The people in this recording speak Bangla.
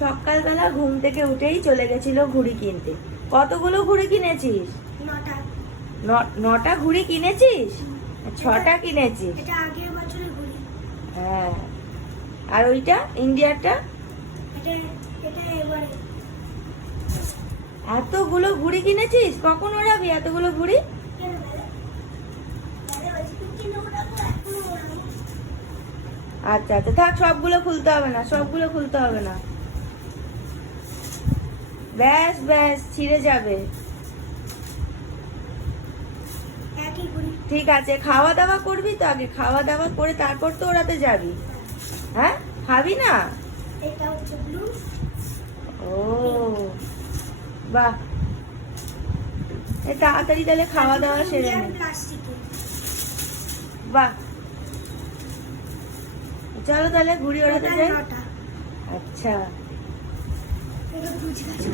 সকালবেলা ঘুম থেকে উঠেই চলে গেছিল ঘুড়ি কিনতে। কতগুলো ঘুড়ি কিনেছিস? 9টা। 9টা ঘুড়ি কিনেছিস? 6টা কিনেছিস? এটা আগের বছরের ঘুড়ি। হ্যাঁ, আর ওইটা ইন্ডিয়ারটা? এটা এটা এবারে। এতগুলো ঘুড়ি কিনেছিস? কখন ওড়াবি এতগুলো ঘুড়ি? কেন বলে? বলে ওই কিনে ওঠাবো এখন ওড়াবো। আচ্ছা আচ্ছা, থাক, সবগুলো খুলতে হবে না, সবগুলো খুলতে হবে না। ব্যাস ব্যাস, ছিঁড়ে যাবে। একই ঘুড়ি। ঠিক আছে, খাওয়া দাওয়া করবি তো? আগে খাওয়া দাওয়া করে তারপর তো ওড়াতে যাবি। হ্যাঁ, খাবি না? এটা হচ্ছে ব্লু। ও বাহ, তাড়াতাড়ি তাহলে খাওয়া দাওয়া সেরে নে। প্লাস্টিকের। বাহ, চলো তাহলে ঘুড়ি ওড়াতে যাই। এটা 9টা। আচ্ছা। এটা বুঝ গেছে।